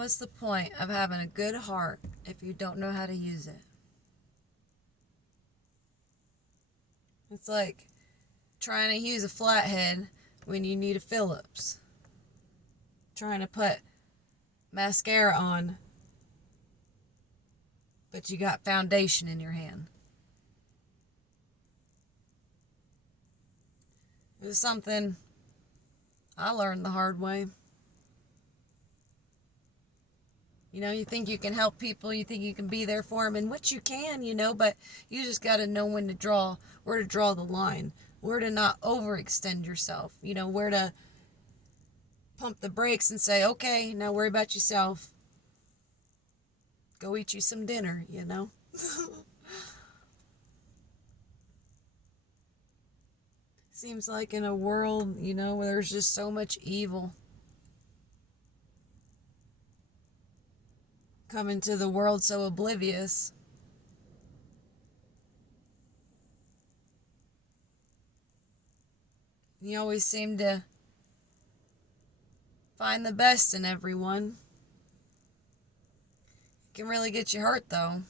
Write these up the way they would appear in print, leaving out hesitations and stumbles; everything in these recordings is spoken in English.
What's the point of having a good heart if you don't know how to use it? It's like trying to use a flathead when you need a Phillips. Trying to put mascara on, but you got foundation in your hand. It was something I learned the hard way. You think you can help people, you think you can be there for them, and which you can, but you just got to know when to where to draw the line, where to not overextend yourself, where to pump the brakes and say, okay, now worry about yourself. Go eat you some dinner, Seems like in a world, where there's just so much evil coming to the world, so oblivious. You always seem to find the best in everyone. It can really get you hurt, though.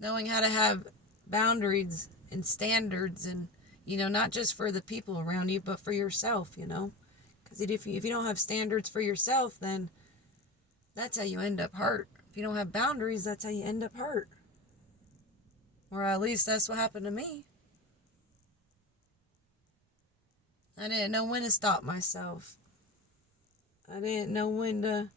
Knowing how to have boundaries and standards, and not just for the people around you, but for yourself, because if you don't have standards for yourself, then that's how you end up hurt. If you don't have boundaries, that's how you end up hurt. Or at least that's what happened to me. I didn't know when to stop myself. I didn't know when to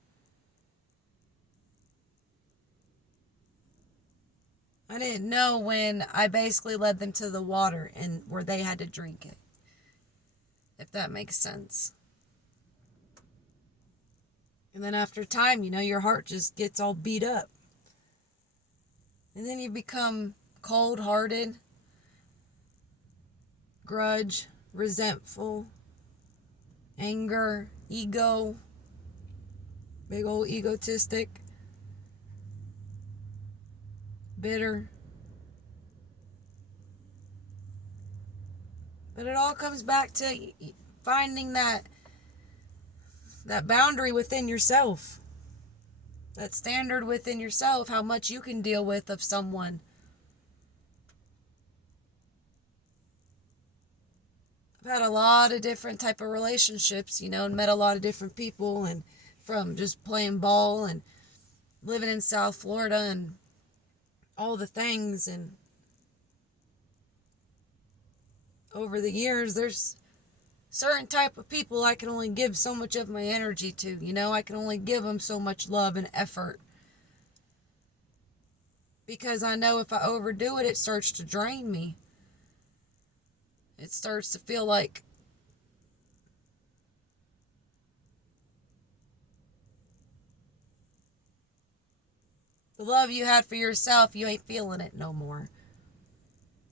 I didn't know when I basically led them to the water and where they had to drink it. If that makes sense. And then after time, your heart just gets all beat up. And then you become cold-hearted, grudge, resentful, anger, ego, big old egotistic, bitter. But it all comes back to finding that boundary within yourself. That standard within yourself, how much you can deal with of someone. I've had a lot of different type of relationships, and met a lot of different people, and from just playing ball and living in South Florida and all the things. And over the years, there's certain type of people I can only give so much of my energy to, I can only give them so much love and effort. Because I know if I overdo it, it starts to drain me. It starts to feel like the love you had for yourself, you ain't feeling it no more.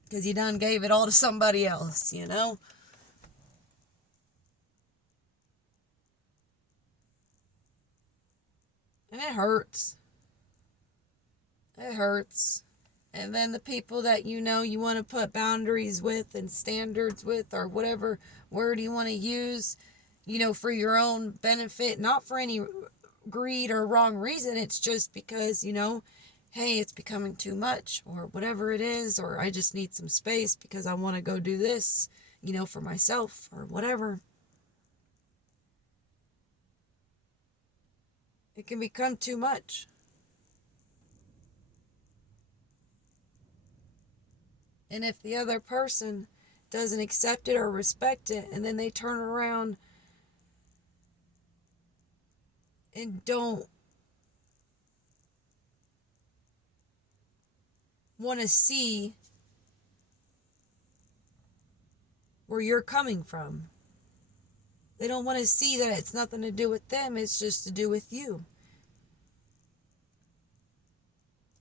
Because you done gave it all to somebody else, And it hurts. It hurts. And then the people that you want to put boundaries with and standards with, or whatever word you want to use, for your own benefit, not for any greed or wrong reason. It's just because, hey, it's becoming too much, or whatever it is, or I just need some space because I want to go do this, for myself, or whatever. It can become too much. And if the other person doesn't accept it or respect it, and then they turn around and don't want to see where you're coming from. They don't want to see that it's nothing to do with them, it's just to do with you.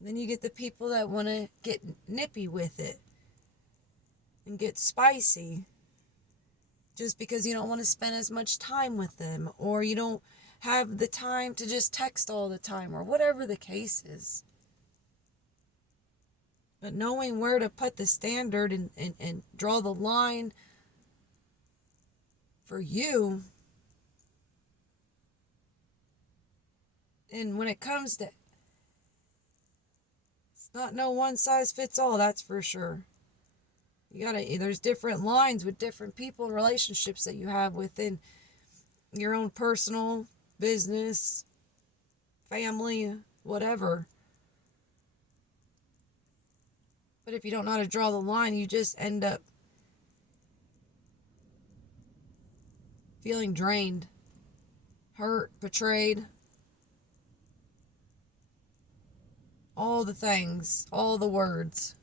Then you get the people that want to get nippy with it and get spicy just because you don't want to spend as much time with them, or you don't have the time to just text all the time, or whatever the case is. But knowing where to put the standard and draw the line for you. And when it comes to, it's not no one size fits all, that's for sure. There's different lines with different people and relationships that you have within your own personal, business, family, whatever. But if you don't know how to draw the line, you just end up feeling drained, hurt, betrayed. All the things, all the words.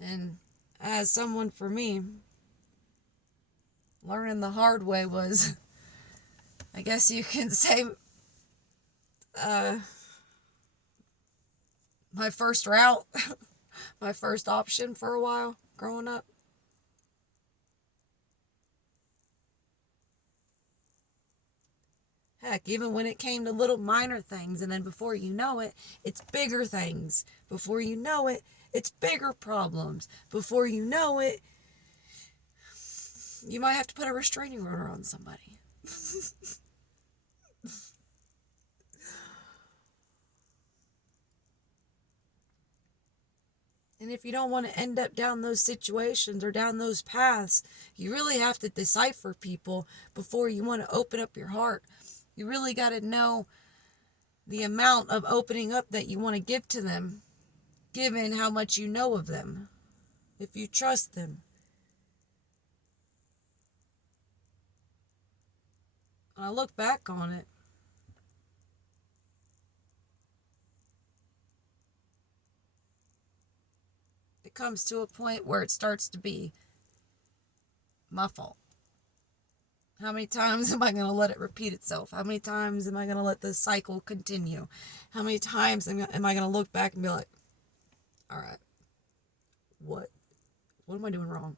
And as someone, for me, learning the hard way was, I guess you can say, my first route, my first option for a while growing up. Heck, even when it came to little minor things, and then before you know it, it's bigger things. Before you know it, it's bigger problems. Before you know it, you might have to put a restraining order on somebody. And if you don't want to end up down those situations or down those paths, you really have to decipher people before you want to open up your heart. You really got to know the amount of opening up that you want to give to them, given how much you know of them, if you trust them. When I look back on it, it comes to a point where it starts to be my fault. How many times am I going to let it repeat itself? How many times am I going to let the cycle continue? How many times am I going to look back and be like, all right, what am I doing wrong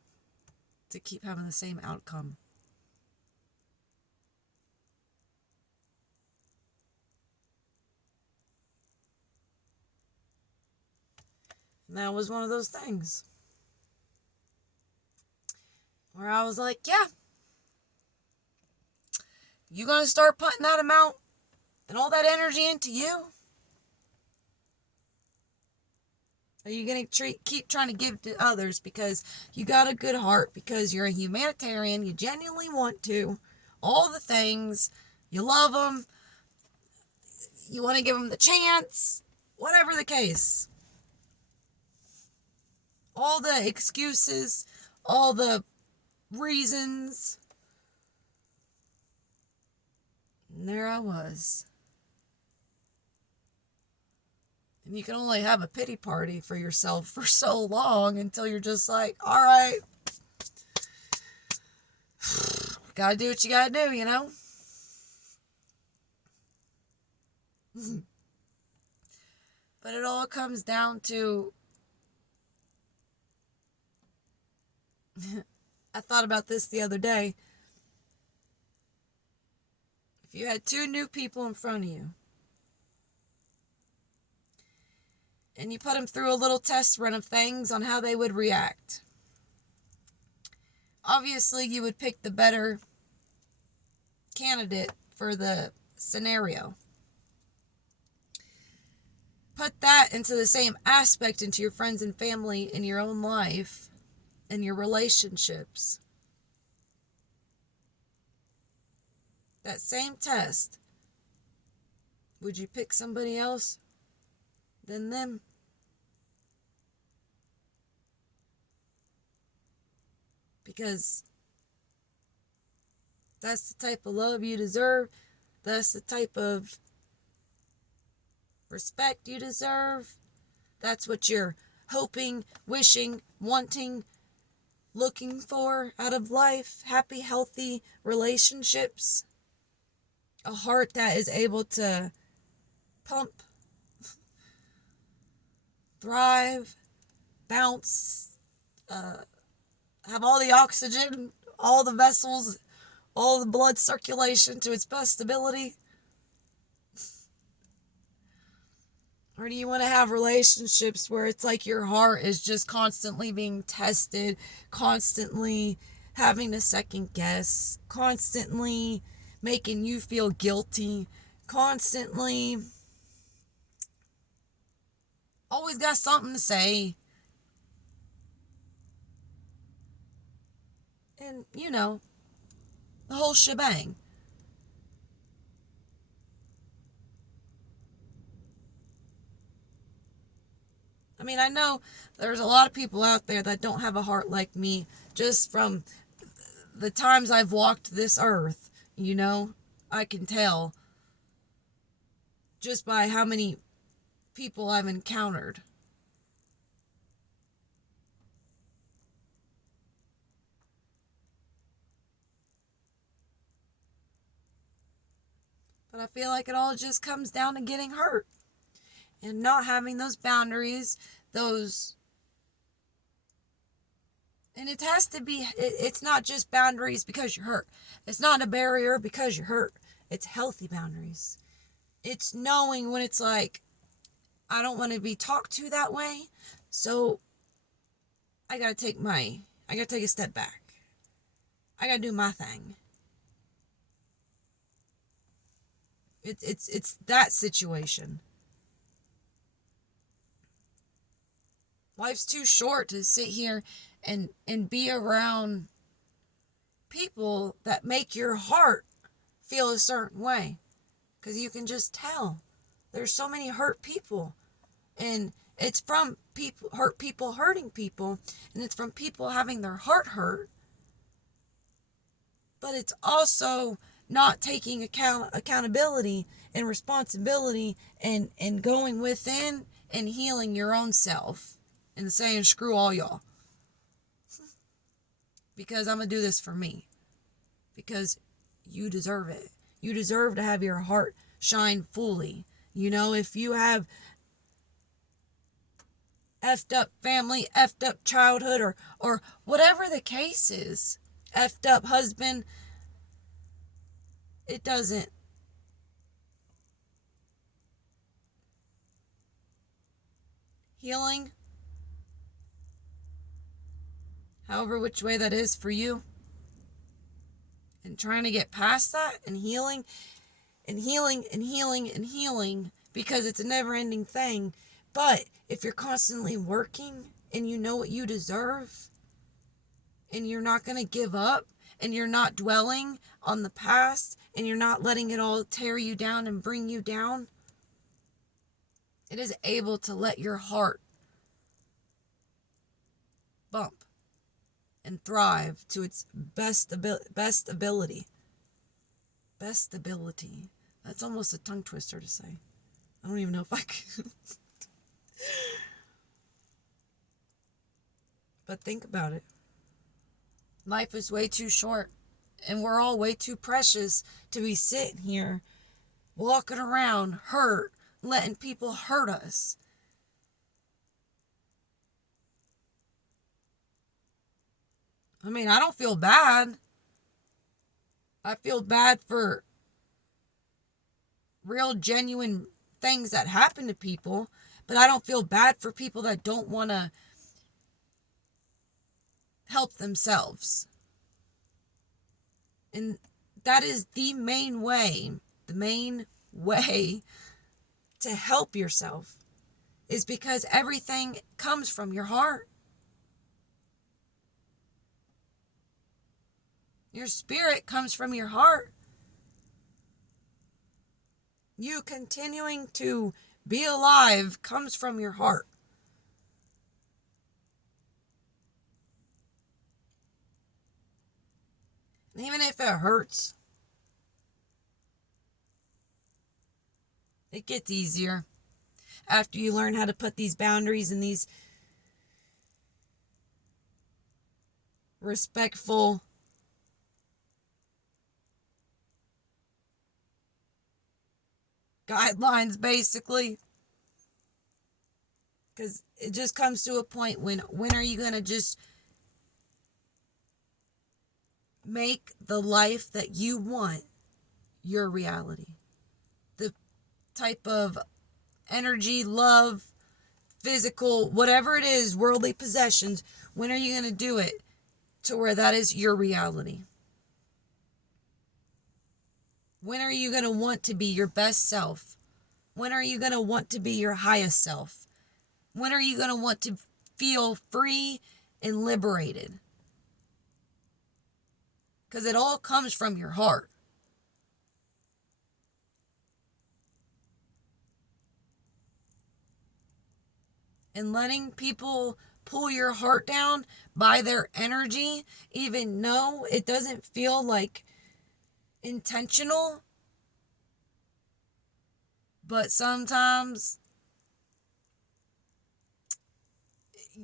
to keep having the same outcome? And that was one of those things where I was like, yeah, you going to start putting that amount and all that energy into you? Are you going to keep trying to give to others because you got a good heart, because you're a humanitarian, you genuinely want to, all the things, you love them, you want to give them the chance, whatever the case. All the excuses, all the reasons. And there I was. And you can only have a pity party for yourself for so long until you're just like, all right, gotta do what you gotta do, you know? But it all comes down to, I thought about this the other day. If you had two new people in front of you, and you put them through a little test run of things on how they would react, obviously you would pick the better candidate for the scenario. Put that into the same aspect into your friends and family in your own life and your relationships. That same test, would you pick somebody else than them? Because that's the type of love you deserve. That's the type of respect you deserve. That's what you're hoping, wishing, wanting, looking for out of life. Happy, healthy relationships. A heart that is able to pump, thrive, bounce, have all the oxygen, all the vessels, all the blood circulation to its best ability. Or do you want to have relationships where it's like your heart is just constantly being tested, constantly having to second guess, constantly making you feel guilty, constantly always got something to say? And, the whole shebang. I mean, I know there's a lot of people out there that don't have a heart like me, just from the times I've walked this earth, I can tell just by how many people I've encountered. But I feel like it all just comes down to getting hurt and not having those boundaries, those. And it has to be, it's not just boundaries because you're hurt. It's not a barrier because you're hurt. It's healthy boundaries. It's knowing when it's like, I don't want to be talked to that way. So I gotta take a step back. I gotta do my thing. It's that situation. Life's too short to sit here and be around people that make your heart feel a certain way. Because you can just tell. There's so many hurt people. And it's from people hurting people. And it's from people having their heart hurt. But it's also not taking accountability and responsibility and going within and healing your own self and saying, screw all y'all. Because I'm going to do this for me. Because you deserve it. You deserve to have your heart shine fully. If you have effed up family, effed up childhood, or whatever the case is, effed up husband, it doesn't. Healing, however which way that is for you, and trying to get past that and healing and healing and healing and healing, because it's a never-ending thing. But if you're constantly working and you know what you deserve and you're not going to give up and you're not dwelling on the past and you're not letting it all tear you down and bring you down, it is able to let your heart bump and thrive to its best ability. Best ability. That's almost a tongue twister to say. I don't even know if I can. But think about it. Life is way too short, and we're all way too precious to be sitting here walking around hurt, letting people hurt us. I mean, I don't feel bad. I feel bad for real, genuine things that happen to people, but I don't feel bad for people that don't want to help themselves. And that is the main way to help yourself, is because everything comes from your heart. Your spirit comes from your heart. You continuing to be alive comes from your heart. Even if it hurts, it gets easier after you learn how to put these boundaries and these respectful guidelines, basically. Because it just comes to a point when are you going to just make the life that you want your reality? The type of energy, love, physical, whatever it is, worldly possessions, when are you going to do it to where that is your reality? When are you going to want to be your best self? When are you going to want to be your highest self? When are you going to want to feel free and liberated? Because it all comes from your heart. And letting people pull your heart down by their energy, even though it doesn't feel like intentional, but sometimes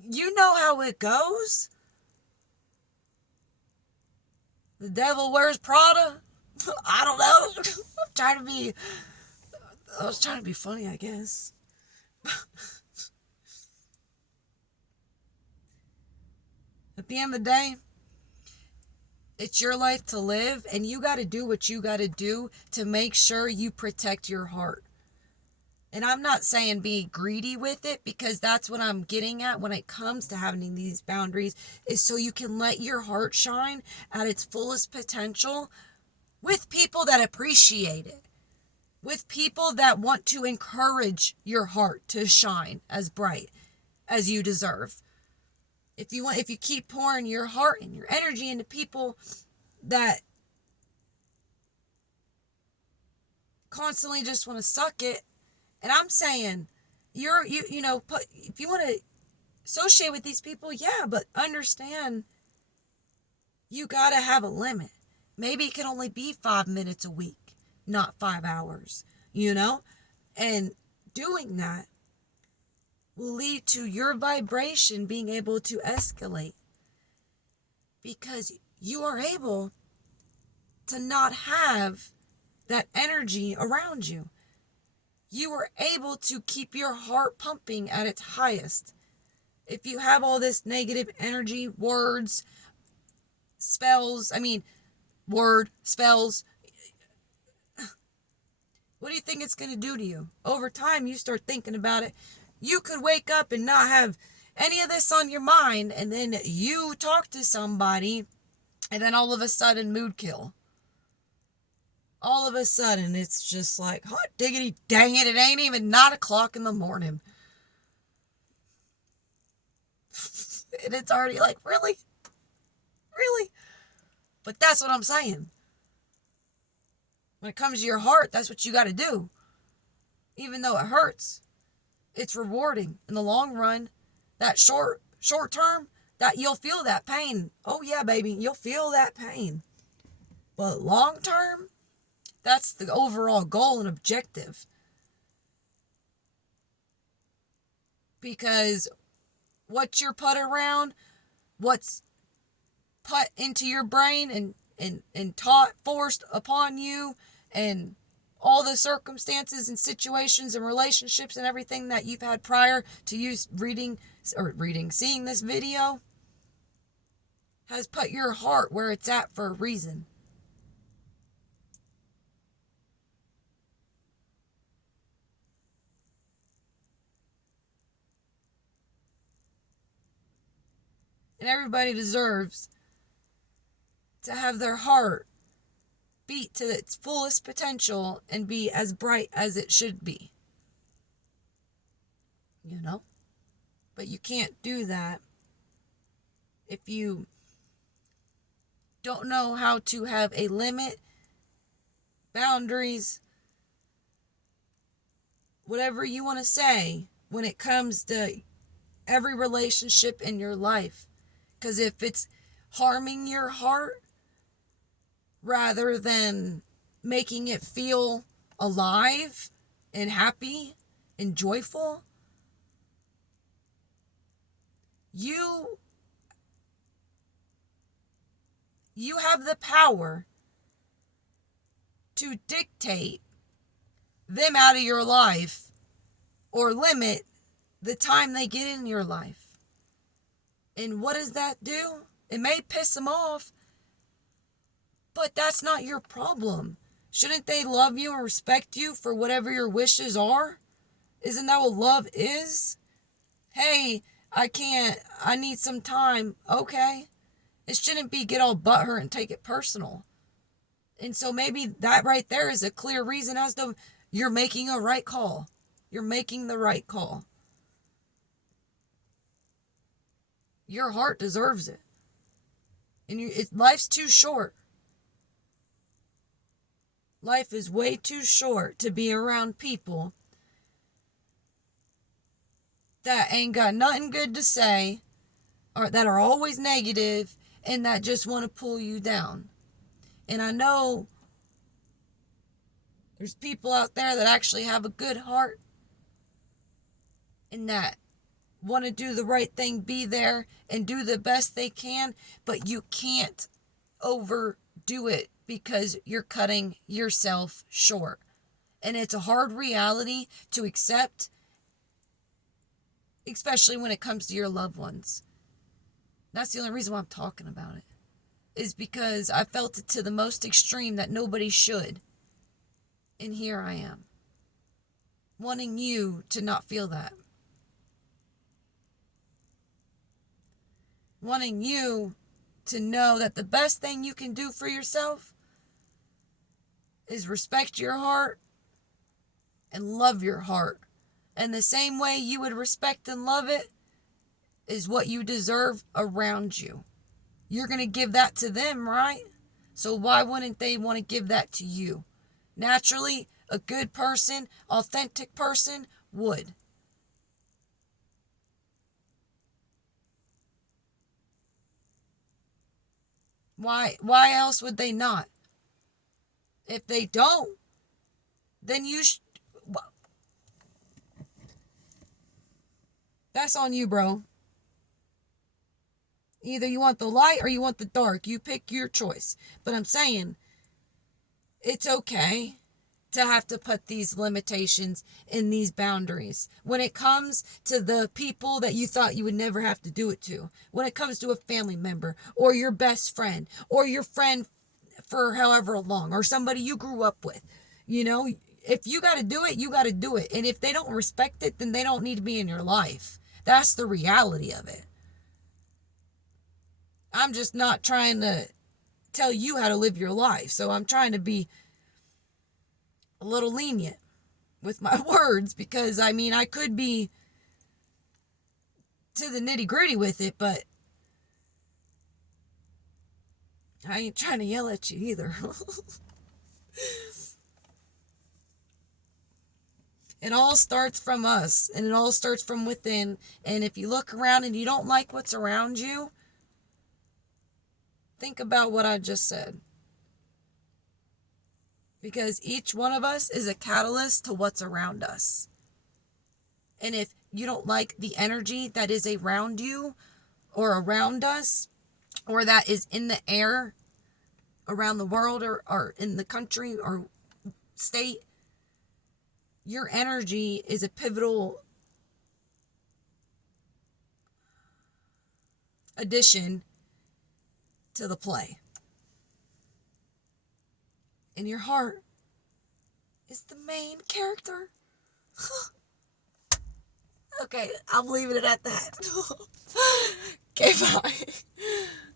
you know how it goes. The devil wears Prada. I don't know. I was trying to be funny, I guess. At the end of the day, it's your life to live, and you got to do what you got to do to make sure you protect your heart. And I'm not saying be greedy with it, because that's what I'm getting at when it comes to having these boundaries, is so you can let your heart shine at its fullest potential with people that appreciate it, with people that want to encourage your heart to shine as bright as you deserve. If you keep pouring your heart and your energy into people that constantly just want to suck it, and I'm saying, if you want to associate with these people, yeah, but understand you got to have a limit. Maybe it can only be 5 minutes a week, not 5 hours, And doing that will lead to your vibration being able to escalate, because you are able to not have that energy around you. You are able to keep your heart pumping at its highest. If you have all this negative energy, words, spells, what do you think it's going to do to you? Over time, you start thinking about it. You could wake up and not have any of this on your mind, and then you talk to somebody, and then all of a sudden, mood kill. All of a sudden, it's just like, hot diggity dang it ain't even 9 o'clock in the morning. And it's already like, really? Really? But that's what I'm saying. When it comes to your heart, that's what you got to do. Even though it hurts, it's rewarding in the long run. That short term, that you'll feel that pain. Oh yeah, baby, you'll feel that pain. But long term, that's the overall goal and objective. Because what you're put around, what's put into your brain and taught, forced upon you, and all the circumstances and situations and relationships and everything that you've had prior to you seeing this video, has put your heart where it's at for a reason. And everybody deserves to have their heart beat to its fullest potential and be as bright as it should be. But you can't do that if you don't know how to have a limit, boundaries, whatever you want to say, when it comes to every relationship in your life. Because if it's harming your heart rather than making it feel alive and happy and joyful, you have the power to dictate them out of your life or limit the time they get in your life. And what does that do? It may piss them off, but that's not your problem. Shouldn't they love you and respect you for whatever your wishes are Isn't that what love is? Hey, I need some time. Okay. It shouldn't be get all butthurt and take it personal. And so maybe that right there is a clear reason as to you're making a right call. You're making the right call. Your heart deserves it. And life's too short. Life is way too short to be around people that ain't got nothing good to say, or that are always negative, and that just want to pull you down. And I know there's people out there that actually have a good heart and that want to do the right thing, be there and do the best they can, but you can't overdo it because you're cutting yourself short. And it's a hard reality to accept, especially when it comes to your loved ones. That's the only reason why I'm talking about it, is because I felt it to the most extreme that nobody should. And here I am, wanting you to not feel that. Wanting you to know that the best thing you can do for yourself is respect your heart and love your heart. And the same way you would respect and love it is what you deserve around you. You're going to give that to them, right? So why wouldn't they want to give that to you? Naturally, a good person, authentic person would. Why else would they not? If they don't, then that's on you, bro. Either you want the light or you want the dark. You pick your choice. But I'm saying it's okay to have to put these limitations in these boundaries. When it comes to the people that you thought you would never have to do it to, when it comes to a family member or your best friend or your friend for however long or somebody you grew up with, if you got to do it, you got to do it. And if they don't respect it, then they don't need to be in your life. That's the reality of it. I'm just not trying to tell you how to live your life. So I'm trying to be a little lenient with my words because, I could be to the nitty gritty with it, but I ain't trying to yell at you either. It all starts from us and it all starts from within. And if you look around and you don't like what's around you, think about what I just said. Because each one of us is a catalyst to what's around us. And if you don't like the energy that is around you or around us, or that is in the air around the world or in the country or state, your energy is a pivotal addition to the play. And your heart is the main character. Okay, I'm leaving it at that. Okay, bye.